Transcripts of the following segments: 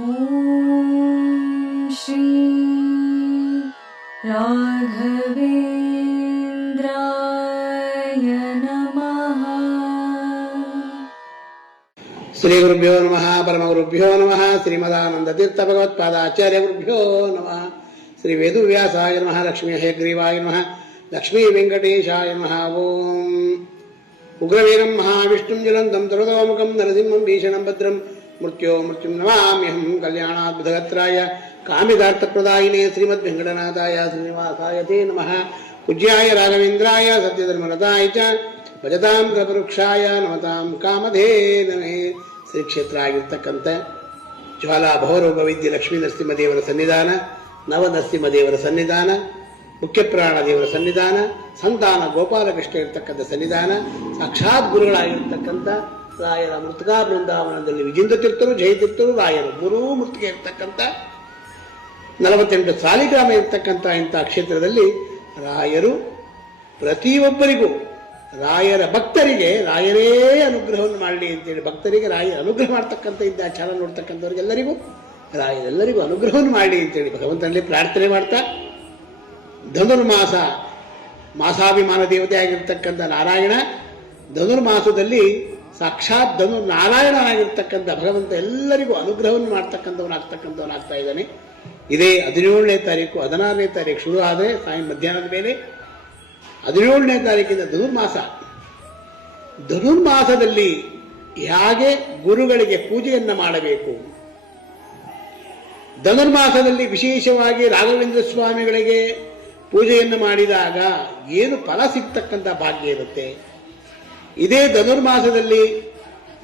ಓಂ ಶ್ರೀ ರಾಘವೇಂದ್ರಾಯ ನಮಃ. ಶ್ರೀ ಗುರುಭ್ಯೋ ನಮಃ. ಪರಮ ಗುರುಭ್ಯೋ ನಮಃ. ಶ್ರೀಮದಾನಂದ ತೀರ್ಥ ಭಗವತ್ಪಾದಾಚಾರ್ಯ ಗುರುಭ್ಯೋ ನಮಃ. ಶ್ರೀ ವೇದವ್ಯಾಸಾಯ ನಮಃ. ಲಕ್ಷ್ಮೀ ಹೇಗ್ರೀವಾಯ ನಮಃ. ಲಕ್ಷ್ಮೀ ವೆಂಕಟೇಶಾಯ ನಮಃ. ಓಂ ಉಗ್ರವೀರಂ ಮಹಾವಿಷ್ಣುಂ ಜ್ವಲಂತಂ ತರುದೋಮುಖಂ ನರಸಿಂಹಂ ಭೀಷಣಂ ಭದ್ರಂ ಮೃತ್ಯೋ ಮೃತ್ಯುಂ ನಮಾಮ್ಯಹಂ. ಕಲ್ಯಾಣಾದ್ಭುತಗತ್ರಾಯ ಕಾಮಿತಾರ್ಥಪ್ರದಾಯಿನೇ ಶ್ರೀಮದ್ ವೆಂಕಟನಾಥಾಯ ಶ್ರೀನಿವಾಸಾಯ ತೇ ನಮಃ. ಪೂಜ್ಯಾಯ ರಾಘವೇಂದ್ರಾಯ ಸತ್ಯಧರ್ಮರತಾಯ ಚ ಭಜತಾಂ ಕಲ್ಪವೃಕ್ಷಾಯ ನಮತಾಂ ಕಾಮಧೇನವೇ. ಶ್ರೀ ಕ್ಷೇತ್ರ ಆಗಿರ್ತಕ್ಕಂಥ ಜ್ವಾಲಾ ಭವರೋಗ ವೈದ್ಯ ಲಕ್ಷ್ಮೀ ನರಸಿಂಹದೇವರ ಸನ್ನಿಧಾನ, ನವನರಸಿಂಹದೇವರ ಸನ್ನಿಧಾನ, ಮುಖ್ಯಪ್ರಾಣ ದೇವರ ಸನ್ನಿಧಾನ, ಸಂತಾನ ಗೋಪಾಲಕೃಷ್ಣ ಇರ್ತಕ್ಕಂಥ ಸನ್ನಿಧಾನ, ಸಾಕ್ಷಾತ್ ಗುರುಗಳಾಗಿರ್ತಕ್ಕಂಥ ರಾಯರ ಮೃತಕಾ ಬೃಂದಾವನದಲ್ಲಿ ವಿಜೇಂದ್ರ ತೀರ್ಥರು, ಜಯತೀರ್ಥರು, ರಾಯರು ಮೂರೂ ಮೃತಿಗೆ ಇರ್ತಕ್ಕಂಥ 48 ಸಾಲಿಗ್ರಾಮ ಇರ್ತಕ್ಕಂಥ ಇಂಥ ಕ್ಷೇತ್ರದಲ್ಲಿ ರಾಯರು ಪ್ರತಿಯೊಬ್ಬರಿಗೂ, ರಾಯರ ಭಕ್ತರಿಗೆ ರಾಯರೇ ಅನುಗ್ರಹವನ್ನು ಮಾಡಲಿ ಅಂತೇಳಿ, ಭಕ್ತರಿಗೆ ರಾಯರ ಅನುಗ್ರಹ ಮಾಡ್ತಕ್ಕಂಥ ಇಂಥ ಚಾನಲ್ ನೋಡ್ತಕ್ಕಂಥವ್ರಿಗೆಲ್ಲರಿಗೂ ರಾಯರೆಲ್ಲರಿಗೂ ಅನುಗ್ರಹವನ್ನು ಮಾಡಲಿ ಅಂತೇಳಿ ಭಗವಂತನಲ್ಲಿ ಪ್ರಾರ್ಥನೆ ಮಾಡ್ತಾ, ಧನುರ್ಮಾಸ ಮಾಸಾಭಿಮಾನ ದೇವತೆ ಆಗಿರ್ತಕ್ಕಂಥ ನಾರಾಯಣ ಧನುರ್ಮಾಸದಲ್ಲಿ ಸಾಕ್ಷಾತ್ ನಾರಾಯಣನಾಗಿರ್ತಕ್ಕಂಥ ಭಗವಂತ ಎಲ್ಲರಿಗೂ ಅನುಗ್ರಹವನ್ನು ಮಾಡ್ತಕ್ಕಂಥವನಾಗ್ತಾ ಇದ್ದಾನೆ. ಇದೇ 17ನೇ ತಾರೀಕು 16ನೇ ತಾರೀಕು ಶುರು ಆದರೆ ಸಾಯಂ ಮಧ್ಯಾಹ್ನದ ಮೇಲೆ 17ನೇ ತಾರೀಕಿಂದ ಧನುರ್ಮಾಸದಲ್ಲಿ ಹೇಗೆ ಗುರುಗಳಿಗೆ ಪೂಜೆಯನ್ನು ಮಾಡಬೇಕು, ಧನುರ್ಮಾಸದಲ್ಲಿ ವಿಶೇಷವಾಗಿ ರಾಘವೇಂದ್ರ ಸ್ವಾಮಿಗಳಿಗೆ ಪೂಜೆಯನ್ನು ಮಾಡಿದಾಗ ಏನು ಫಲ ಸಿಗ್ತಕ್ಕಂಥ ಭಾಗ್ಯ ಇರುತ್ತೆ. ಇದೇ ಧನುರ್ಮಾಸದಲ್ಲಿ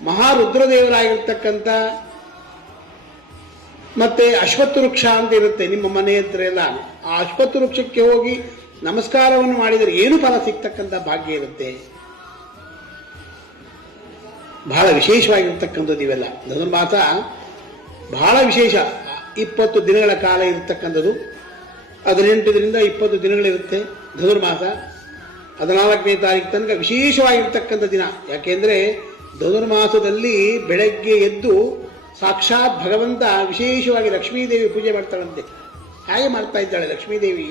ಮಹಾರುದ್ರದೇವರಾಗಿರ್ತಕ್ಕಂಥ ಮತ್ತೆ ಅಶ್ವತ್ಥ ವೃಕ್ಷ ಅಂತ ಇರುತ್ತೆ ನಿಮ್ಮ ಮನೆ ಹತ್ರ ಎಲ್ಲ, ಆ ಅಶ್ವತ್ಥ ವೃಕ್ಷಕ್ಕೆ ಹೋಗಿ ನಮಸ್ಕಾರವನ್ನು ಮಾಡಿದರೆ ಏನು ಫಲ ಸಿಗ್ತಕ್ಕಂಥ ಭಾಗ್ಯ ಇರುತ್ತೆ. ಬಹಳ ವಿಶೇಷವಾಗಿರ್ತಕ್ಕಂಥದ್ದು ಇವೆಲ್ಲ. ಧನುರ್ಮಾಸ ಬಹಳ ವಿಶೇಷ. 20 ದಿನಗಳ ಕಾಲ ಇರತಕ್ಕಂಥದ್ದು. 18ರಿಂದ 20 ದಿನಗಳಿರುತ್ತೆ ಧನುರ್ಮಾಸ. 14ನೇ ತಾರೀಕು ತನಕ ವಿಶೇಷವಾಗಿರ್ತಕ್ಕಂಥ ದಿನ. ಯಾಕೆಂದರೆ ಧನುರ್ಮಾಸದಲ್ಲಿ ಬೆಳಗ್ಗೆ ಎದ್ದು ಸಾಕ್ಷಾತ್ ಭಗವಂತ ವಿಶೇಷವಾಗಿ ಲಕ್ಷ್ಮೀದೇವಿ ಪೂಜೆ ಮಾಡ್ತಾಳಂತೆ. ಹಾಗೆ ಮಾಡ್ತಾ ಇದ್ದಾಳೆ ಲಕ್ಷ್ಮೀದೇವಿ.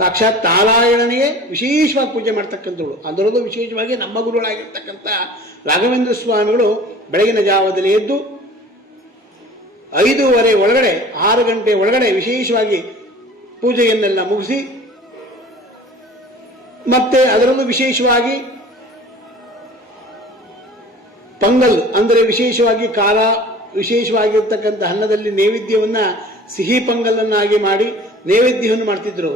ಸಾಕ್ಷಾತ್ ನಾರಾಯಣನಿಗೆ ವಿಶೇಷವಾಗಿ ಪೂಜೆ ಮಾಡ್ತಕ್ಕಂಥವಳು. ಅದರಲ್ಲೂ ವಿಶೇಷವಾಗಿ ನಮ್ಮ ಗುರುಗಳಾಗಿರ್ತಕ್ಕಂಥ ರಾಘವೇಂದ್ರ ಸ್ವಾಮಿಗಳು ಬೆಳಗಿನ ಜಾವದಲ್ಲಿ ಎದ್ದು 5:30 ಒಳಗಡೆ 6 ಗಂಟೆ ಒಳಗಡೆ ವಿಶೇಷವಾಗಿ ಪೂಜೆಯನ್ನೆಲ್ಲ ಮುಗಿಸಿ, ಮತ್ತೆ ಅದರಲ್ಲೂ ವಿಶೇಷವಾಗಿ ಪೊಂಗಲ್ ಅಂದರೆ ವಿಶೇಷವಾಗಿ ಖಾರ ವಿಶೇಷವಾಗಿರ್ತಕ್ಕಂಥ ಅನ್ನದಲ್ಲಿ ನೈವೇದ್ಯವನ್ನ ಸಿಹಿ ಪೊಂಗಲನ್ನಾಗಿ ಮಾಡಿ ನೈವೇದ್ಯವನ್ನು ಮಾಡ್ತಿದ್ರು.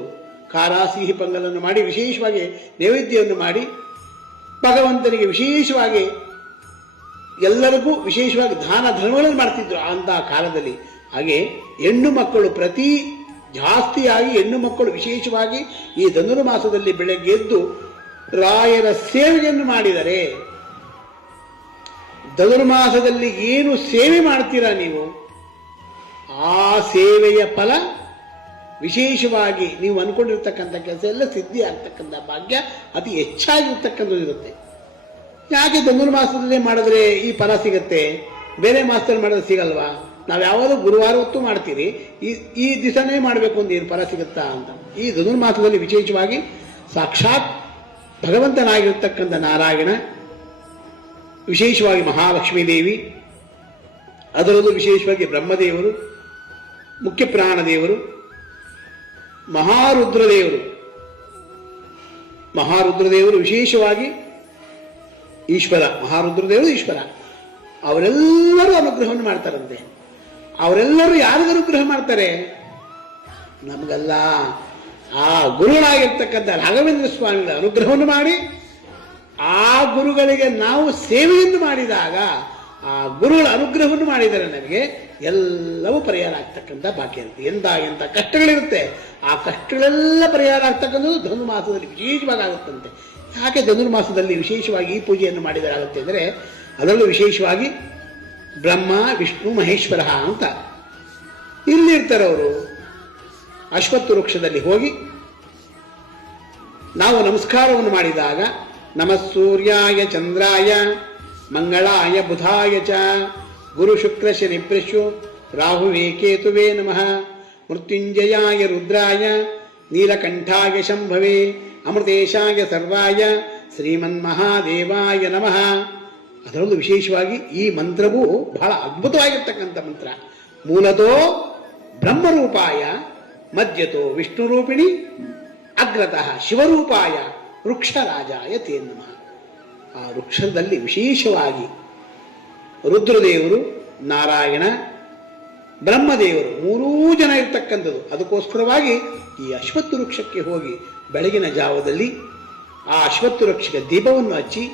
ಖಾರ ಸಿಹಿ ಪೊಂಗಲನ್ನು ಮಾಡಿ ವಿಶೇಷವಾಗಿ ನೈವೇದ್ಯವನ್ನು ಮಾಡಿ ಭಗವಂತನಿಗೆ ವಿಶೇಷವಾಗಿ ಎಲ್ಲರಿಗೂ ವಿಶೇಷವಾಗಿ ದಾನ ಧರ್ಮಗಳನ್ನು ಮಾಡ್ತಿದ್ರು ಅಂತಹ ಕಾಲದಲ್ಲಿ. ಹಾಗೆ ಹೆಣ್ಣು ಮಕ್ಕಳು ಜಾಸ್ತಿಯಾಗಿ ಹೆಣ್ಣು ಮಕ್ಕಳು ವಿಶೇಷವಾಗಿ ಈ ಧನುರ್ಮಾಸದಲ್ಲಿ ಬೆಳಗ್ಗೆ ಎದ್ದು ರಾಯರ ಸೇವೆಯನ್ನು ಮಾಡಿದರೆ, ಧನುರ್ಮಾಸದಲ್ಲಿ ಏನು ಸೇವೆ ಮಾಡ್ತೀರಾ ನೀವು, ಆ ಸೇವೆಯ ಫಲ ವಿಶೇಷವಾಗಿ ನೀವು ಅನ್ಕೊಂಡಿರ್ತಕ್ಕಂಥ ಕೆಲಸ ಎಲ್ಲ ಸಿದ್ಧಿ ಆಗ್ತಕ್ಕಂಥ ಭಾಗ್ಯ ಅತಿ ಹೆಚ್ಚಾಗಿರ್ತಕ್ಕಂಥದ್ದು ಇರುತ್ತೆ. ಯಾಕೆ ಧನುರ್ಮಾಸದಲ್ಲೇ ಮಾಡಿದ್ರೆ ಈ ಫಲ ಸಿಗುತ್ತೆ, ಬೇರೆ ಮಾಸದಲ್ಲಿ ಮಾಡಿದ್ರೆ ಸಿಗಲ್ವಾ? ನಾವು ಯಾವಾಗಲೂ ಗುರುವಾರ ಹೊತ್ತು ಮಾಡ್ತೀರಿ, ಈ ದಿವಸನೇ ಮಾಡಬೇಕು ಅಂತ ಏನು ಫಲ ಸಿಗುತ್ತಾ ಅಂತ. ಈ ಧನುರ್ಮಾಸದಲ್ಲಿ ವಿಶೇಷವಾಗಿ ಸಾಕ್ಷಾತ್ ಭಗವಂತನಾಗಿರ್ತಕ್ಕಂಥ ನಾರಾಯಣ, ವಿಶೇಷವಾಗಿ ಮಹಾಲಕ್ಷ್ಮೀ ದೇವಿ, ಅದರಲ್ಲೂ ವಿಶೇಷವಾಗಿ ಬ್ರಹ್ಮದೇವರು, ಮುಖ್ಯ ಪ್ರಾಣದೇವರು, ಮಹಾರುದ್ರದೇವರು ವಿಶೇಷವಾಗಿ ಈಶ್ವರ, ಮಹಾರುದ್ರದೇವರು ಈಶ್ವರ, ಅವರೆಲ್ಲರೂ ಅನುಗ್ರಹವನ್ನು ಮಾಡ್ತಾರಂತೆ. ಅವರೆಲ್ಲರೂ ಯಾರಿಗೂ ಅನುಗ್ರಹ ಮಾಡ್ತಾರೆ? ನಮಗಲ್ಲ, ಆ ಗುರುಗಳಾಗಿರ್ತಕ್ಕಂಥ ರಾಘವೇಂದ್ರ ಸ್ವಾಮಿಗಳ ಅನುಗ್ರಹವನ್ನು ಮಾಡಿ, ಆ ಗುರುಗಳಿಗೆ ನಾವು ಸೇವೆಯನ್ನು ಮಾಡಿದಾಗ, ಆ ಗುರುಗಳ ಅನುಗ್ರಹವನ್ನು ಮಾಡಿದರೆ ನಮಗೆ ಎಲ್ಲವೂ ಪರಿಹಾರ ಆಗ್ತಕ್ಕಂಥ ಭಾಗ್ಯ ಇರುತ್ತೆ. ಎಂಥ ಕಷ್ಟಗಳಿರುತ್ತೆ, ಆ ಕಷ್ಟಗಳೆಲ್ಲ ಪರಿಹಾರ ಆಗ್ತಕ್ಕಂಥದ್ದು ಧನುರ್ಮಾಸದಲ್ಲಿ ವಿಶೇಷವಾಗಿ ಆಗುತ್ತಂತೆ. ಯಾಕೆ ಧನುರ್ಮಾಸದಲ್ಲಿ ವಿಶೇಷವಾಗಿ ಈ ಪೂಜೆಯನ್ನು ಮಾಡಿದರಾಗುತ್ತೆ ಅಂದರೆ, ಅದರಲ್ಲೂ ವಿಶೇಷವಾಗಿ ಬ್ರಹ್ಮ ವಿಷ್ಣು ಮಹೇಶ್ವರ ಅಂತ ಇಲ್ಲಿರ್ತಾರೆ ಅವರು. ಅಶ್ವತ್ಥ ವೃಕ್ಷದಲ್ಲಿ ಹೋಗಿ ನಾವು ನಮಸ್ಕಾರವನ್ನು ಮಾಡಿದಾಗ, ನಮಃ ಸೂರ್ಯಾಯ ಚಂದ್ರಾಯ ಮಂಗಳಾಯ ಬುಧಾಯ ಚ ಗುರು ಶುಕ್ರ ಶನಿಭ್ಯಶ್ಚ ರಾಹುವೇ ಕೇತುವೇ ನಮಃ, ಮೃತ್ಯುಂಜಯಾಯ ರುದ್ರಾಯ, ನೀಲಕಂಠಾಯ ಶಂಭವೇ, ಅಮೃತೇಶಾಯ ಸರ್ವಾಯ, ಶ್ರೀಮನ್ಮಹಾದೇವಾಯ ನಮಃ. ಅದರಲ್ಲೂ ವಿಶೇಷವಾಗಿ ಈ ಮಂತ್ರವು ಬಹಳ ಅದ್ಭುತವಾಗಿರ್ತಕ್ಕಂಥ ಮಂತ್ರ. ಮೂಲತೋ ಬ್ರಹ್ಮರೂಪಾಯ, ಮಧ್ಯತೋ ವಿಷ್ಣುರೂಪಿಣಿ, ಅಗ್ರತಃ ಶಿವರೂಪಾಯ, ವೃಕ್ಷರಾಜಾಯ ತೇ ನಮಃ. ಆ ವೃಕ್ಷದಲ್ಲಿ ವಿಶೇಷವಾಗಿ ರುದ್ರದೇವರು, ನಾರಾಯಣ, ಬ್ರಹ್ಮದೇವರು ಮೂರೂ ಜನ ಇರ್ತಕ್ಕಂಥದ್ದು. ಅದಕ್ಕೋಸ್ಕರವಾಗಿ ಈ ಅಶ್ವತ್ಥ ವೃಕ್ಷಕ್ಕೆ ಹೋಗಿ ಬೆಳಗಿನ ಜಾವದಲ್ಲಿ ಆ ಅಶ್ವತ್ಥ ವೃಕ್ಷಕ್ಕೆ ದೀಪವನ್ನು ಹಚ್ಚಿ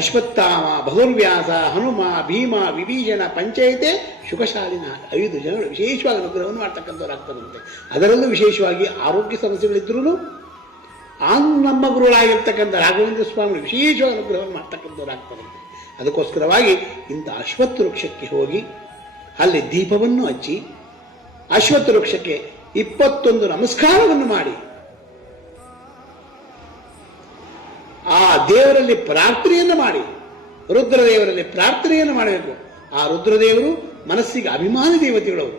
ಅಶ್ವತ್ಥಾಮ, ಭಗವರ್ವ್ಯಾಸ, ಹನುಮ, ಭೀಮ, ವಿಭೀಷಣ, ಪಂಚಾಯಿತೆ, ಶುಕಶಾಲಿನ 5 ಜನಗಳು ವಿಶೇಷವಾಗಿ ಅನುಗ್ರಹವನ್ನು ಮಾಡ್ತಕ್ಕಂಥವ್ರಾಗ್ತಾರಂತೆ. ಅದರಲ್ಲೂ ವಿಶೇಷವಾಗಿ ಆರೋಗ್ಯ ಸಮಸ್ಯೆಗಳಿದ್ರೂ ನಮ್ಮ ಗುರುಗಳಾಗಿರ್ತಕ್ಕಂಥ ರಾಘವೇಂದ್ರ ಸ್ವಾಮಿ ವಿಶೇಷವಾಗಿ ಅನುಗ್ರಹವನ್ನು ಮಾಡ್ತಕ್ಕಂಥವ್ರಾಗ್ತಾರಂತೆ. ಅದಕ್ಕೋಸ್ಕರವಾಗಿ ಇಂಥ ಅಶ್ವತ್ಥ ವೃಕ್ಷಕ್ಕೆ ಹೋಗಿ ಅಲ್ಲಿ ದೀಪವನ್ನು ಹಚ್ಚಿ ಅಶ್ವತ್ಥ ವೃಕ್ಷಕ್ಕೆ 21 ನಮಸ್ಕಾರವನ್ನು ಮಾಡಿ ಆ ದೇವರಲ್ಲಿ ಪ್ರಾರ್ಥನೆಯನ್ನು ಮಾಡಿ, ರುದ್ರದೇವರಲ್ಲಿ ಪ್ರಾರ್ಥನೆಯನ್ನು ಮಾಡಬೇಕು. ಆ ರುದ್ರದೇವರು ಮನಸ್ಸಿಗೆ ಅಭಿಮಾನಿ ದೇವತೆಗಳವರು.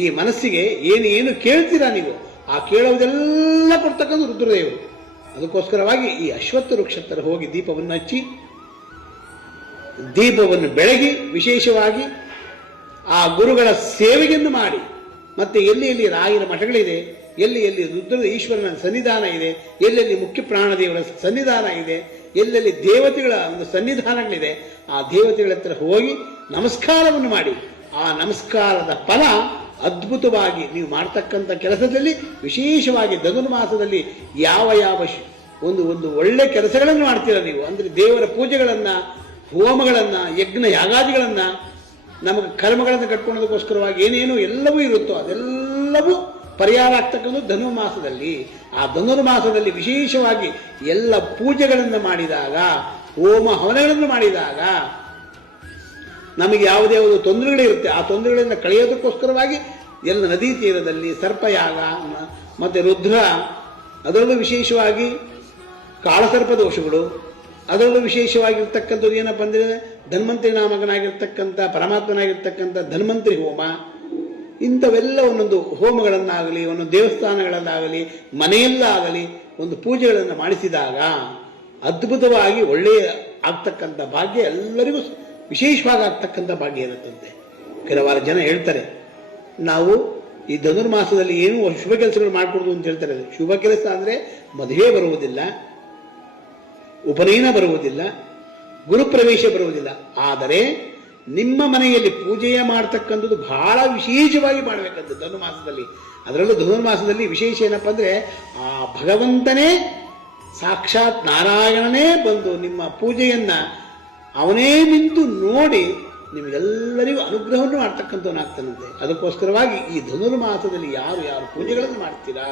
ಈ ಮನಸ್ಸಿಗೆ ಏನು ಕೇಳ್ತೀರಾ ನೀವು, ಆ ಕೇಳುವುದೆಲ್ಲ ಕೊಡ್ತಕ್ಕಂಥ ರುದ್ರದೇವರು. ಅದಕ್ಕೋಸ್ಕರವಾಗಿ ಈ ಅಶ್ವತ್ಥ ವೃಕ್ಷ ಹತ್ತಿರ ಹೋಗಿ ದೀಪವನ್ನು ಹಚ್ಚಿ, ದೀಪವನ್ನು ಬೆಳಗಿ ವಿಶೇಷವಾಗಿ ಆ ಗುರುಗಳ ಸೇವೆಯನ್ನು ಮಾಡಿ, ಮತ್ತೆ ಎಲ್ಲಿ ರಾಯರ ಮಠಗಳಿದೆ, ಎಲ್ಲಿ ರುದ್ರದ ಈಶ್ವರನ ಸನ್ನಿಧಾನ ಇದೆ, ಎಲ್ಲೆಲ್ಲಿ ಮುಖ್ಯ ಪ್ರಾಣದೇವರ ಸನ್ನಿಧಾನ ಇದೆ, ಎಲ್ಲೆಲ್ಲಿ ದೇವತೆಗಳ ಒಂದು ಸನ್ನಿಧಾನಗಳಿದೆ, ಆ ದೇವತೆಗಳ ಹತ್ರ ಹೋಗಿ ನಮಸ್ಕಾರವನ್ನು ಮಾಡಿ, ಆ ನಮಸ್ಕಾರದ ಫಲ ಅದ್ಭುತವಾಗಿ ನೀವು ಮಾಡ್ತಕ್ಕಂಥ ಕೆಲಸದಲ್ಲಿ ವಿಶೇಷವಾಗಿ ಧನುರ್ಮಾಸದಲ್ಲಿ ಯಾವ ಒಂದು ಒಳ್ಳೆ ಕೆಲಸಗಳನ್ನು ಮಾಡ್ತೀರ ನೀವು. ಅಂದರೆ ದೇವರ ಪೂಜೆಗಳನ್ನು, ಹೋಮಗಳನ್ನು, ಯಜ್ಞ ಯಾಗಾದಿಗಳನ್ನು, ನಮಗೆ ಕರ್ಮಗಳನ್ನು ಕಟ್ಕೊಳ್ಳೋದಕ್ಕೋಸ್ಕರವಾಗಿ ಏನೇನು ಎಲ್ಲವೂ ಇರುತ್ತೋ ಅದೆಲ್ಲವೂ ಪರಿಹಾರ ಆಗ್ತಕ್ಕಂಥ ಧನುರ್ಮಾಸದಲ್ಲಿ. ಆ ಧನುರ್ಮಾಸದಲ್ಲಿ ವಿಶೇಷವಾಗಿ ಎಲ್ಲ ಪೂಜೆಗಳನ್ನು ಮಾಡಿದಾಗ, ಹೋಮ ಹವನಗಳನ್ನು ಮಾಡಿದಾಗ ನಮಗೆ ಯಾವುದೇ ಒಂದು ತೊಂದರೆಗಳಿರುತ್ತೆ, ಆ ತೊಂದರೆಗಳನ್ನು ಕಳೆಯೋದಕ್ಕೋಸ್ಕರವಾಗಿ ಎಲ್ಲ ನದಿ ತೀರದಲ್ಲಿ ಸರ್ಪಯಾಗ ಮತ್ತು ರುದ್ರ, ಅದರಲ್ಲೂ ವಿಶೇಷವಾಗಿ ಕಾಳಸರ್ಪ ದೋಷಗಳು, ಅದರಲ್ಲೂ ವಿಶೇಷವಾಗಿರ್ತಕ್ಕಂಥದ್ದು ಏನಪ್ಪ ಅಂದರೆ ಧನ್ವಂತರಿ ನಾಮಕನಾಗಿರ್ತಕ್ಕಂಥ ಪರಮಾತ್ಮನಾಗಿರ್ತಕ್ಕಂಥ ಧನ್ವಂತರಿ ಹೋಮ, ಇಂಥವೆಲ್ಲ ಒಂದೊಂದು ಹೋಮಗಳನ್ನಾಗಲಿ, ಒಂದೊಂದು ದೇವಸ್ಥಾನಗಳಲ್ಲಾಗಲಿ, ಮನೆಯಲ್ಲಾಗಲಿ ಒಂದು ಪೂಜೆಗಳನ್ನು ಮಾಡಿಸಿದಾಗ ಅದ್ಭುತವಾಗಿ ಒಳ್ಳೆಯ ಆಗ್ತಕ್ಕಂಥ ಭಾಗ್ಯ ಎಲ್ಲರಿಗೂ ವಿಶೇಷವಾಗಿ ಆಗ್ತಕ್ಕಂಥ ಭಾಗ್ಯ ಇರುತ್ತಂತೆ. ಕೆಲವಾರು ಜನ ಹೇಳ್ತಾರೆ, ನಾವು ಈ ಧನುರ್ಮಾಸದಲ್ಲಿ ಏನು ಶುಭ ಕೆಲಸಗಳು ಮಾಡಿಕೊಡುದು ಅಂತ ಹೇಳ್ತಾರೆ. ಶುಭ ಕೆಲಸ ಅಂದರೆ ಮದುವೆ ಬರುವುದಿಲ್ಲ, ಉಪನಯನ ಬರುವುದಿಲ್ಲ, ಗುರುಪ್ರವೇಶ ಬರುವುದಿಲ್ಲ. ಆದರೆ ನಿಮ್ಮ ಮನೆಯಲ್ಲಿ ಪೂಜೆಯ ಮಾಡ್ತಕ್ಕಂಥದ್ದು ಬಹಳ ವಿಶೇಷವಾಗಿ ಮಾಡಬೇಕಂತ ಧನುರ್ಮಾಸದಲ್ಲಿ. ಅದರಲ್ಲೂ ಧನುರ್ಮಾಸದಲ್ಲಿ ವಿಶೇಷ ಏನಪ್ಪ ಅಂದರೆ ಆ ಭಗವಂತನೇ ಸಾಕ್ಷಾತ್ ನಾರಾಯಣನೇ ಬಂದು ನಿಮ್ಮ ಪೂಜೆಯನ್ನ ಅವನೇ ನಿಂತು ನೋಡಿ ನಿಮಗೆಲ್ಲರಿಗೂ ಅನುಗ್ರಹವನ್ನು ಮಾಡ್ತಕ್ಕಂಥವನಾಗ್ತಾನಂತೆ. ಅದಕ್ಕೋಸ್ಕರವಾಗಿ ಈ ಧನುರ್ಮಾಸದಲ್ಲಿ ಯಾರು ಪೂಜೆಗಳನ್ನು ಮಾಡ್ತೀರಾ,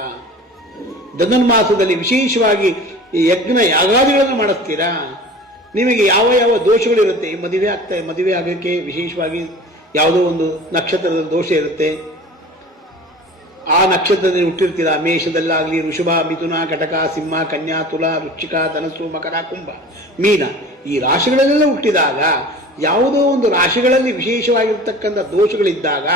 ಧನುರ್ಮಾಸದಲ್ಲಿ ವಿಶೇಷವಾಗಿ ಈ ಯಜ್ಞ ಯಾಗಾದಿಗಳನ್ನು ಮಾಡಿಸ್ತೀರಾ, ನಿಮಗೆ ಯಾವ ದೋಷಗಳಿರುತ್ತೆ, ಮದುವೆ ಆಗೋಕ್ಕೆ ವಿಶೇಷವಾಗಿ ಯಾವುದೋ ಒಂದು ನಕ್ಷತ್ರದ ದೋಷ ಇರುತ್ತೆ, ಆ ನಕ್ಷತ್ರದಲ್ಲಿ ಹುಟ್ಟಿರ್ತೀರಾ. ಮೇಷದಲ್ಲಾಗಲಿ ಋಷಭ, ಮಿಥುನ, ಕಟಕ, ಸಿಂಹ, ಕನ್ಯಾ, ತುಲಾ, ವೃಶ್ಚಿಕ, ಧನಸ್ಸು, ಮಕರ, ಕುಂಭ, ಮೀನ ಈ ರಾಶಿಗಳಲ್ಲೆಲ್ಲ ಹುಟ್ಟಿದಾಗ ಯಾವುದೋ ಒಂದು ರಾಶಿಗಳಲ್ಲಿ ವಿಶೇಷವಾಗಿರ್ತಕ್ಕಂಥ ದೋಷಗಳಿದ್ದಾಗ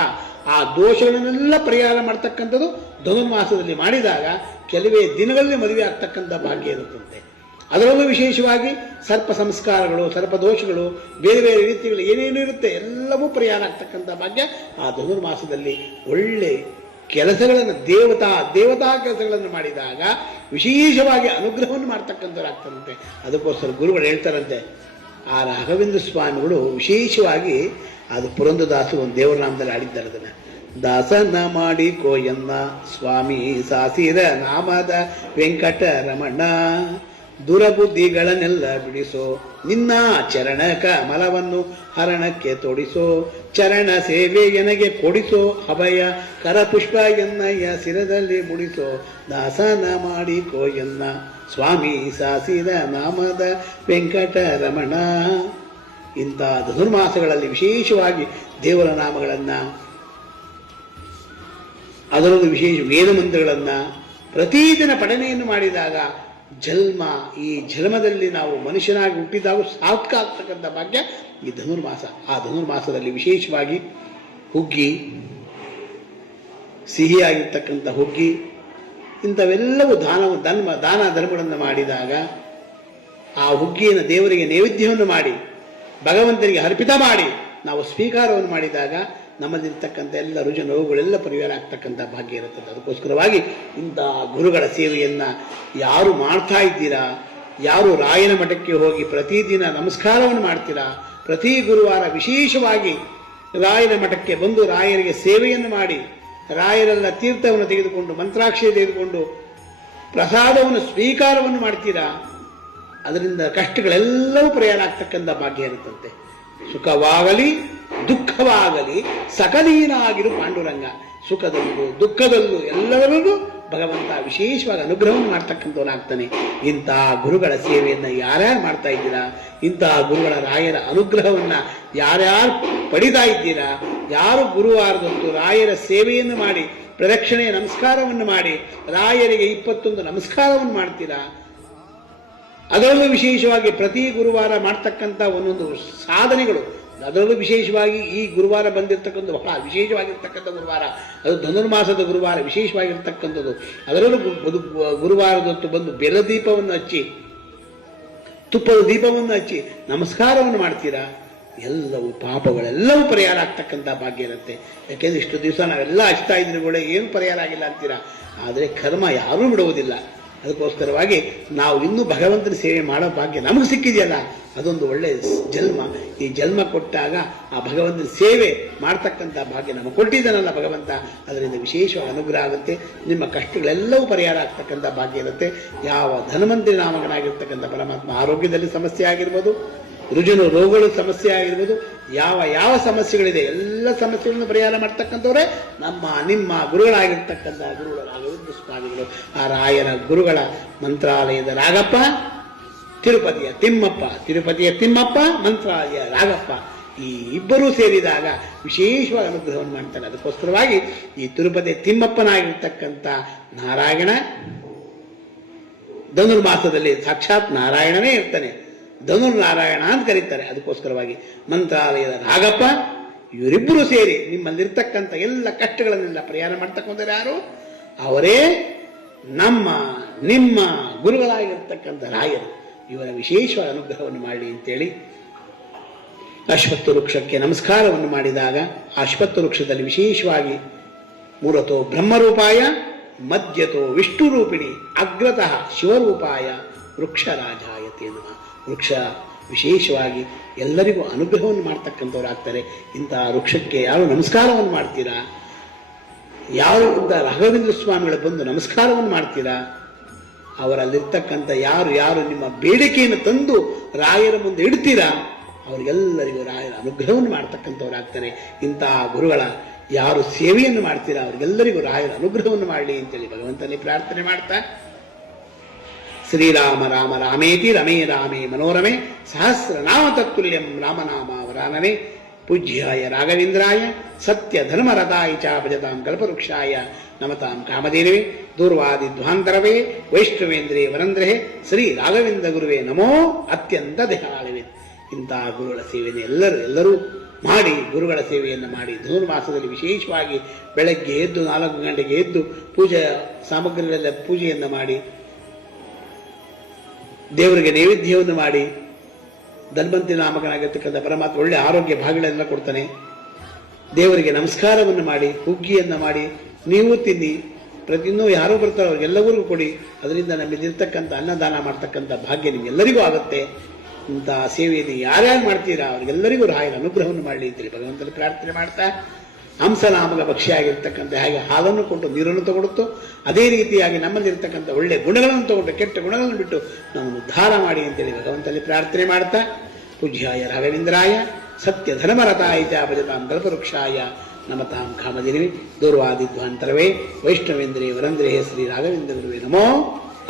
ಆ ದೋಷಗಳನ್ನೆಲ್ಲ ಪರಿಹಾರ ಮಾಡ್ತಕ್ಕಂಥದ್ದು ಧನುರ್ಮಾಸದಲ್ಲಿ ಮಾಡಿದಾಗ ಕೆಲವೇ ದಿನಗಳಲ್ಲಿ ಮದುವೆ ಆಗ್ತಕ್ಕಂಥ ಭಾಗ್ಯ ಇರುತ್ತಂತೆ. ಅದರಲ್ಲೂ ವಿಶೇಷವಾಗಿ ಸರ್ಪ ಸಂಸ್ಕಾರಗಳು, ಸರ್ಪ ದೋಷಗಳು, ಬೇರೆ ಬೇರೆ ರೀತಿಗಳು ಏನೇನು ಇರುತ್ತೆ ಎಲ್ಲವೂ ಪರಿಹಾರ ಆಗ್ತಕ್ಕಂಥ ಭಾಗ್ಯ ಆ ಧನುರ್ಮಾಸದಲ್ಲಿ ಒಳ್ಳೆ ಕೆಲಸಗಳನ್ನು ದೇವತಾ ಕೆಲಸಗಳನ್ನು ಮಾಡಿದಾಗ ವಿಶೇಷವಾಗಿ ಅನುಗ್ರಹವನ್ನು ಮಾಡ್ತಕ್ಕಂಥವ್ರಾಗ್ತಾರಂತೆ. ಅದಕ್ಕೋಸ್ಕರ ಗುರುಗಳು ಹೇಳ್ತಾರಂತೆ, ಆ ರಾಘವೇಂದ್ರ ಸ್ವಾಮಿಗಳು ವಿಶೇಷವಾಗಿ ಅದು ಪುರಂದರದಾಸರು ಒಂದು ದೇವರ ನಾಮದಲ್ಲಿ ಆಡಿದ್ದಾರೆ. ಅದನ್ನು ದಾಸನ ಮಾಡಿಕೋಯನ್ನ ಸ್ವಾಮಿ ಸಾಸಿರ ನಾಮದ ವೆಂಕಟರಮಣ, ದುರಬುದ್ಧಿಗಳನ್ನೆಲ್ಲ ಬಿಡಿಸೋ ನಿನ್ನ ಚರಣ ಕಮಲವನ್ನು ಹರಣಕ್ಕೆ ತೊಡಿಸೋ, ಚರಣ ಸೇವೆ ಎನಗೆ ಕೊಡಿಸೋ ಅಭಯ ಕರಪುಷ್ಪ ಎನ್ನಯ್ಯ ಶಿರದಲ್ಲಿ ಮುಡಿಸೋ, ದಾಸನ ಮಾಡಿಕೋ ಎನ್ನ ಸ್ವಾಮಿ ಸಾಸಿದ ನಾಮದ ವೆಂಕಟರಮಣ. ಇಂಥ ಧನುರ್ಮಾಸಗಳಲ್ಲಿ ವಿಶೇಷವಾಗಿ ದೇವರ ನಾಮಗಳನ್ನು, ಅದರಲ್ಲೂ ವಿಶೇಷ ವೇದ ಮಂತ್ರಗಳನ್ನು ಪ್ರತಿದಿನ ಪಠನೆಯನ್ನು ಮಾಡಿದಾಗ ಈ ಜನ್ಮದಲ್ಲಿ ನಾವು ಮನುಷ್ಯನಾಗಿ ಹುಟ್ಟಿದಾಗ ಸಾರ್ಥಕ ಆಗ್ತಕ್ಕಂಥ ಭಾಗ್ಯ ಈ ಧನುರ್ಮಾಸ. ಆ ಧನುರ್ಮಾಸದಲ್ಲಿ ವಿಶೇಷವಾಗಿ ಹುಗ್ಗಿ, ಸಿಹಿಯಾಗಿರ್ತಕ್ಕಂಥ ಹುಗ್ಗಿ, ಇಂಥವೆಲ್ಲವೂ ದಾನ ಧರ್ಮಗಳನ್ನು ಮಾಡಿದಾಗ ಆ ಹುಗ್ಗಿಯನ್ನು ದೇವರಿಗೆ ನೈವೇದ್ಯವನ್ನು ಮಾಡಿ ಭಗವಂತನಿಗೆ ಅರ್ಪಿತ ಮಾಡಿ ನಾವು ಸ್ವೀಕಾರವನ್ನು ಮಾಡಿದಾಗ ನಮ್ಮಲ್ಲಿರ್ತಕ್ಕಂಥ ಎಲ್ಲ ರುಜು ನೋವುಗಳೆಲ್ಲ ಪರಿಹಾರ ಆಗ್ತಕ್ಕಂಥ ಭಾಗ್ಯ ಇರುತ್ತದೆ. ಅದಕ್ಕೋಸ್ಕರವಾಗಿ ಇಂಥ ಗುರುಗಳ ಸೇವೆಯನ್ನು ಯಾರು ಮಾಡ್ತಾ ಇದ್ದೀರಾ, ಯಾರು ರಾಯನ ಮಠಕ್ಕೆ ಹೋಗಿ ಪ್ರತಿದಿನ ನಮಸ್ಕಾರವನ್ನು ಮಾಡ್ತೀರಾ, ಪ್ರತಿ ಗುರುವಾರ ವಿಶೇಷವಾಗಿ ರಾಯನ ಮಠಕ್ಕೆ ಬಂದು ರಾಯರಿಗೆ ಸೇವೆಯನ್ನು ಮಾಡಿ ರಾಯರೆಲ್ಲ ತೀರ್ಥವನ್ನು ತೆಗೆದುಕೊಂಡು ಮಂತ್ರಾಕ್ಷರಿ ತೆಗೆದುಕೊಂಡು ಪ್ರಸಾದವನ್ನು ಸ್ವೀಕಾರವನ್ನು ಮಾಡ್ತೀರಾ, ಅದರಿಂದ ಕಷ್ಟಗಳೆಲ್ಲವೂ ಪರಿಹಾರ ಆಗ್ತಕ್ಕಂಥ ಭಾಗ್ಯ ಇರುತ್ತಂತೆ. ಸುಖವಾಗಲಿ ದುಃಖವಾಗಲಿ ಸಕಲೀನಾಗಿರು ಪಾಂಡುರಂಗ. ಸುಖದಲ್ಲೂ ದುಃಖದಲ್ಲೂ ಎಲ್ಲವರಿಗೂ ಭಗವಂತ ವಿಶೇಷವಾಗಿ ಅನುಗ್ರಹವನ್ನು ಮಾಡ್ತಕ್ಕಂಥವನಾಗ್ತಾನೆ. ಇಂತಹ ಗುರುಗಳ ಸೇವೆಯನ್ನು ಯಾರ್ಯಾರು ಮಾಡ್ತಾ ಇದ್ದೀರಾ, ಇಂತಹ ಗುರುಗಳ ರಾಯರ ಅನುಗ್ರಹವನ್ನು ಯಾರ್ಯಾರು ಪಡಿತಾ ಇದ್ದೀರಾ, ಯಾರು ಗುರುವಾರದಂತೂ ರಾಯರ ಸೇವೆಯನ್ನು ಮಾಡಿ ಪ್ರದಕ್ಷಿಣೆಯ ನಮಸ್ಕಾರವನ್ನು ಮಾಡಿ ರಾಯರಿಗೆ 21 ನಮಸ್ಕಾರವನ್ನು ಮಾಡ್ತೀರಾ, ಅದರಲ್ಲೂ ವಿಶೇಷವಾಗಿ ಪ್ರತಿ ಗುರುವಾರ ಮಾಡ್ತಕ್ಕಂಥ ಒಂದೊಂದು ಸಾಧನೆಗಳು, ಅದರಲ್ಲೂ ವಿಶೇಷವಾಗಿ ಈ ಗುರುವಾರ ಬಂದಿರತಕ್ಕಂಥ ಬಹಳ ವಿಶೇಷವಾಗಿರ್ತಕ್ಕಂಥ ಗುರುವಾರ, ಅದು ಧನುರ್ಮಾಸದ ಗುರುವಾರ ವಿಶೇಷವಾಗಿರ್ತಕ್ಕಂಥದ್ದು. ಅದರಲ್ಲೂ ಗುರುವಾರದೊತ್ತು ಬಂದು ಬೆಲ್ಲ ದೀಪವನ್ನು ಹಚ್ಚಿ ತುಪ್ಪದ ದೀಪವನ್ನು ಹಚ್ಚಿ ನಮಸ್ಕಾರವನ್ನು ಮಾಡ್ತೀರಾ, ಎಲ್ಲವೂ ಪಾಪಗಳೆಲ್ಲವೂ ಪರಿಹಾರ ಆಗ್ತಕ್ಕಂಥ ಭಾಗ್ಯ ಇರುತ್ತೆ. ಯಾಕೆಂದ್ರೆ ಇಷ್ಟು ದಿವಸ ನಾವೆಲ್ಲ ಹಚ್ತಾ ಇದ್ರೆ ಕೂಡ ಏನು ಪರಿಹಾರ ಆಗಿಲ್ಲ ಅಂತೀರಾ, ಆದರೆ ಕರ್ಮ ಯಾರೂ ಬಿಡುವುದಿಲ್ಲ. ಅದಕ್ಕೋಸ್ಕರವಾಗಿ ನಾವು ಇನ್ನೂ ಭಗವಂತನ ಸೇವೆ ಮಾಡೋ ಭಾಗ್ಯ ನಮಗೆ ಸಿಕ್ಕಿದೆಯಲ್ಲ, ಅದೊಂದು ಒಳ್ಳೆಯ ಜನ್ಮ. ಈ ಜನ್ಮ ಕೊಟ್ಟಾಗ ಆ ಭಗವಂತನ ಸೇವೆ ಮಾಡ್ತಕ್ಕಂಥ ಭಾಗ್ಯ ನಮಗೆ ಕೊಟ್ಟಿದ್ದಾನಲ್ಲ ಭಗವಂತ, ಅದರಿಂದ ವಿಶೇಷವಾಗಿ ಅನುಗ್ರಹ ಆಗುತ್ತೆ. ನಿಮ್ಮ ಕಷ್ಟಗಳೆಲ್ಲವೂ ಪರಿಹಾರ ಆಗ್ತಕ್ಕಂಥ ಭಾಗ್ಯ ಇರುತ್ತೆ. ಯಾವ ಧನ್ವಂತರಿ ನಾಮಕನಾಗಿರ್ತಕ್ಕಂಥ ಪರಮಾತ್ಮ ಆರೋಗ್ಯದಲ್ಲಿ ಸಮಸ್ಯೆ ಆಗಿರ್ಬೋದು, ರುಜುನು ರೋಗಗಳು ಸಮಸ್ಯೆ ಆಗಿರ್ಬೋದು, ಯಾವ ಸಮಸ್ಯೆಗಳಿದೆ ಎಲ್ಲ ಸಮಸ್ಯೆಗಳನ್ನು ಪರಿಹಾರ ಮಾಡ್ತಕ್ಕಂಥವ್ರೆ ನಿಮ್ಮ ಗುರುಗಳಾಗಿರ್ತಕ್ಕಂಥ ಗುರುಗಳಾಗಿರುವುದು ಸ್ವಾಮಿಗಳು. ಆ ರಾಯರ ಗುರುಗಳ ಮಂತ್ರಾಲಯದ ರಾಗಪ್ಪ, ತಿರುಪತಿಯ ತಿಮ್ಮಪ್ಪ, ಮಂತ್ರಾಲಯ ರಾಗಪ್ಪ, ಈ ಇಬ್ಬರೂ ಸೇರಿದಾಗ ವಿಶೇಷವಾಗಿ ಅನುಗ್ರಹವನ್ನು ಮಾಡ್ತಾರೆ. ಅದಕ್ಕೋಸ್ಕರವಾಗಿ ಈ ತಿರುಪತಿ ತಿಮ್ಮಪ್ಪನಾಗಿರ್ತಕ್ಕಂಥ ನಾರಾಯಣ ಧನುರ್ಮಾಸದಲ್ಲಿ ಸಾಕ್ಷಾತ್ ನಾರಾಯಣನೇ ಇರ್ತಾನೆ, ಧನುರ್ನಾರಾಯಣ ಅಂತ ಕರೀತಾರೆ. ಅದಕ್ಕೋಸ್ಕರವಾಗಿ ಮಂತ್ರಾಲಯದ ರಾಗಪ್ಪ ಇವರಿಬ್ಬರು ಸೇರಿ ನಿಮ್ಮಲ್ಲಿರ್ತಕ್ಕಂಥ ಎಲ್ಲ ಕಷ್ಟಗಳನ್ನೆಲ್ಲ ಪರಿಹಾರ ಮಾಡ್ತಕ್ಕಂಥವ್ರು ಯಾರು, ಅವರೇ ನಿಮ್ಮ ಗುರುಗಳಾಗಿರ್ತಕ್ಕಂಥ ರಾಯರು. ಇವರ ವಿಶೇಷವಾದ ಅನುಗ್ರಹವನ್ನು ಮಾಡಿ ಅಂತೇಳಿ ಅಶ್ವತ್ಥ ವೃಕ್ಷಕ್ಕೆ ನಮಸ್ಕಾರವನ್ನು ಮಾಡಿದಾಗ ಅಶ್ವತ್ಥ ವೃಕ್ಷದಲ್ಲಿ ವಿಶೇಷವಾಗಿ ಮೂಲತೋ ಬ್ರಹ್ಮರೂಪಾಯ, ಮಧ್ಯತೋ ವಿಷ್ಣು ರೂಪಿಣಿ, ಅಗ್ರತಃ ಶಿವರೂಪಾಯ ವೃಕ್ಷರಾಜಾಯತೆ ನಮಃ. ವೃಕ್ಷ ವಿಶೇಷವಾಗಿ ಎಲ್ಲರಿಗೂ ಅನುಗ್ರಹವನ್ನು ಮಾಡ್ತಕ್ಕಂಥವ್ರು ಆಗ್ತಾರೆ. ಇಂತಹ ವೃಕ್ಷಕ್ಕೆ ಯಾರು ನಮಸ್ಕಾರವನ್ನು ಮಾಡ್ತೀರಾ, ಯಾರು ಇಂಥ ರಾಘವೇಂದ್ರ ಸ್ವಾಮಿಗಳು ಬಂದು ನಮಸ್ಕಾರವನ್ನು ಮಾಡ್ತೀರಾ, ಅವರಲ್ಲಿರ್ತಕ್ಕಂಥ ಯಾರು ನಿಮ್ಮ ಬೇಡಿಕೆಯನ್ನು ತಂದು ರಾಯರ ಮುಂದೆ ಇಡ್ತೀರಾ, ಅವರಿಗೆಲ್ಲರಿಗೂ ರಾಯರ ಅನುಗ್ರಹವನ್ನು ಮಾಡ್ತಕ್ಕಂಥವ್ರು ಆಗ್ತಾರೆ. ಇಂತಹ ಗುರುಗಳ ಯಾರು ಸೇವೆಯನ್ನು ಮಾಡ್ತೀರಾ ಅವರಿಗೆಲ್ಲರಿಗೂ ರಾಯರ ಅನುಗ್ರಹವನ್ನು ಮಾಡಲಿ ಅಂತೇಳಿ ಭಗವಂತನೇ ಪ್ರಾರ್ಥನೆ ಮಾಡ್ತಾ, ಶ್ರೀರಾಮ ರಾಮ ರಾಮೇತಿ ರಮೇ ರಾಮೇ ಮನೋರಮೆ ಸಹಸ್ರನಾಮ ತತ್ತುಲ್ಯಂ ರಾಮನಾಮ ವರಾನನೆ ಪೂಜ್ಯಾಯ ರಾಘವೇಂದ್ರಾಯ ಸತ್ಯ ಧರ್ಮರತಾಯ ಚ ಭಜತಾಂ ಕಲ್ಪವೃಕ್ಷಾಯ ನಮತಾಂ ಕಾಮಧೇನವೇ ದೂರ್ವಾದಿ ಧ್ವಾಂತರವೇ ವೈಷ್ಣವೇಂದ್ರೇ ವರಂದ್ರೇ ಶ್ರೀ ರಾಘವೇಂದ್ರ ಗುರುವೇ ನಮೋ ಅತ್ಯಂತ ದಯಾಳವೇ. ಇಂತಹ ಗುರುಗಳ ಸೇವೆಯನ್ನು ಎಲ್ಲರೂ ಮಾಡಿ, ಗುರುಗಳ ಸೇವೆಯನ್ನು ಮಾಡಿ ಧನುರ್ಮಾಸದಲ್ಲಿ ವಿಶೇಷವಾಗಿ ಬೆಳಗ್ಗೆ ಎದ್ದು 4 ಗಂಟೆಗೆ ಎದ್ದು ಪೂಜೆ ಸಾಮಗ್ರಿಗಳೆಲ್ಲ ಪೂಜೆಯನ್ನು ಮಾಡಿ ದೇವರಿಗೆ ನೈವೇದ್ಯವನ್ನು ಮಾಡಿ ಧನ್ವಂತರಿ ನಾಮಕನಾಗಿರ್ತಕ್ಕಂಥ ಪರಮಾತ್ಮ ಒಳ್ಳೆ ಆರೋಗ್ಯ ಭಾಗಗಳೆಲ್ಲ ಕೊಡ್ತಾನೆ. ದೇವರಿಗೆ ನಮಸ್ಕಾರವನ್ನು ಮಾಡಿ ಹುಗ್ಗಿಯನ್ನು ಮಾಡಿ ನೀವು ತಿನ್ನಿ, ಪ್ರತಿಯೊಂದು ಯಾರೋ ಬರ್ತಾರೋ ಅವ್ರಿಗೆಲ್ಲವರಿಗೂ ಕೊಡಿ. ಅದರಿಂದ ನಮ್ಮಲ್ಲಿರ್ತಕ್ಕಂಥ ಅನ್ನದಾನ ಮಾಡ್ತಕ್ಕಂಥ ಭಾಗ್ಯ ನಿಮ್ಗೆಲ್ಲರಿಗೂ ಆಗುತ್ತೆ. ಇಂತಹ ಸೇವೆಯನ್ನು ಯಾರ್ಯಾರು ಮಾಡ್ತೀರಾ ಅವ್ರಿಗೆಲ್ಲರಿಗೂ ರಾಯರ ಅನುಗ್ರಹವನ್ನು ಮಾಡಲಿ ಅಂತೇಳಿ ಭಗವಂತನ ಪ್ರಾರ್ಥನೆ ಮಾಡ್ತಾ, ಹಂಸನಾಮಕ ಭಕ್ಷ್ಯಾಗಿರ್ತಕ್ಕಂಥ ಹಾಗೆ ಹಾಲನ್ನು ಕೊಟ್ಟು ನೀರನ್ನು ತಗೊಡುತ್ತೋ ಅದೇ ರೀತಿಯಾಗಿ ನಮ್ಮಲ್ಲಿರ್ತಕ್ಕಂಥ ಒಳ್ಳೆ ಗುಣಗಳನ್ನು ತಗೊಂಡು ಕೆಟ್ಟ ಗುಣಗಳನ್ನು ಬಿಟ್ಟು ನಮ್ಮನ್ನು ಉದ್ಧಾರ ಮಾಡಿ ಅಂತೇಳಿ ಭಗವಂತನಲ್ಲಿ ಪ್ರಾರ್ಥನೆ ಮಾಡ್ತಾ, ಪೂಜ್ಯಾಯ ರಾಘವೇಂದ್ರಾಯ ಸತ್ಯ ಧರ್ಮರತಾಯ ಚ ಭಜತಾಂ ಕಲ್ಪವೃಕ್ಷಾಯ ನಮತಾಂ ಕಾಮಧೇನವೇ ದೂರ್ವಾದಿ ಧ್ವಾಂತರವೇ ವೈಷ್ಣವೇಂದ್ರೇ ವರಂದ್ರೇ ಶ್ರೀ ರಾಘವೇಂದ್ರ ಗುರುವೇ ನಮೋ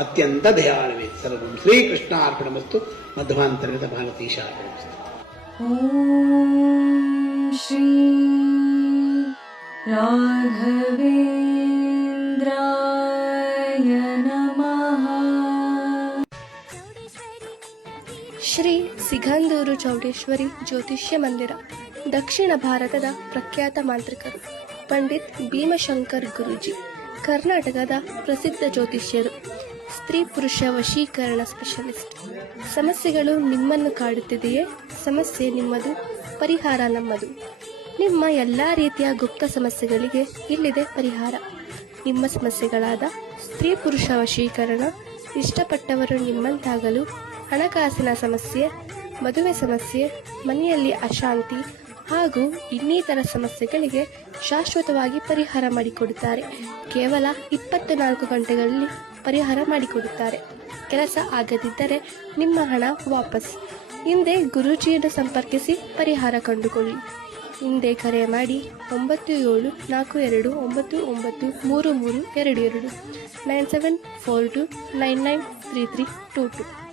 ಅತ್ಯಂತ ದಯಾಳವೇ. ಸರ್ವಂ ಶ್ರೀಕೃಷ್ಣಾರ್ಪಣಮಸ್ತು. ಮಧ್ವಾಂತರ್ಗತ ಭಾರತೀಶಾರ್ಪಣಮಸ್ತು. ಓಂ ಶ್ರೀ ರಾಘವೇಂದ್ರಾಯ ನಮಃ. ಶ್ರೀ ಸಿಗಂದೂರು ಚೌಡೇಶ್ವರಿ ಜ್ಯೋತಿಷ್ಯ ಮಂದಿರ, ದಕ್ಷಿಣ ಭಾರತದ ಪ್ರಖ್ಯಾತ ಮಾಂತ್ರಿಕರು. ಪಂಡಿತ್ ಭೀಮಶಂಕರ್ ಗುರೂಜಿ ಕರ್ನಾಟಕದ ಪ್ರಸಿದ್ಧ ಜ್ಯೋತಿಷ್ಯರು. ಸ್ತ್ರೀ ಪುರುಷ ವಶೀಕರಣ ಸ್ಪೆಷಲಿಸ್ಟ್. ಸಮಸ್ಯೆಗಳು ನಿಮ್ಮನ್ನು ಕಾಡುತ್ತಿದೆಯೇ? ಸಮಸ್ಯೆ ನಿಮ್ಮದು, ಪರಿಹಾರ ನಮ್ಮದು. ನಿಮ್ಮ ಎಲ್ಲ ರೀತಿಯ ಗುಪ್ತ ಸಮಸ್ಯೆಗಳಿಗೆ ಇಲ್ಲಿದೆ ಪರಿಹಾರ. ನಿಮ್ಮ ಸಮಸ್ಯೆಗಳಾದ ಸ್ತ್ರೀ ಪುರುಷ ವಶೀಕರಣ, ಇಷ್ಟಪಟ್ಟವರು ನಿಮ್ಮಂತಾಗಲು, ಹಣಕಾಸಿನ ಸಮಸ್ಯೆ, ಮದುವೆ ಸಮಸ್ಯೆ, ಮನೆಯಲ್ಲಿ ಅಶಾಂತಿ ಹಾಗೂ ಇನ್ನಿತರ ಸಮಸ್ಯೆಗಳಿಗೆ ಶಾಶ್ವತವಾಗಿ ಪರಿಹಾರ ಮಾಡಿಕೊಡುತ್ತಾರೆ. ಕೇವಲ 24 ಗಂಟೆಗಳಲ್ಲಿ ಪರಿಹಾರ ಮಾಡಿಕೊಡುತ್ತಾರೆ. ಕೆಲಸ ಆಗದಿದ್ದರೆ ನಿಮ್ಮ ಹಣ ವಾಪಸ್. ಹಿಂದೆ ಗುರೂಜಿಯನ್ನು ಸಂಪರ್ಕಿಸಿ ಪರಿಹಾರ ಕಂಡುಕೊಳ್ಳಿ. ಹಿಂದೆ ಕರೆ ಮಾಡಿ 9742993322 9742993322.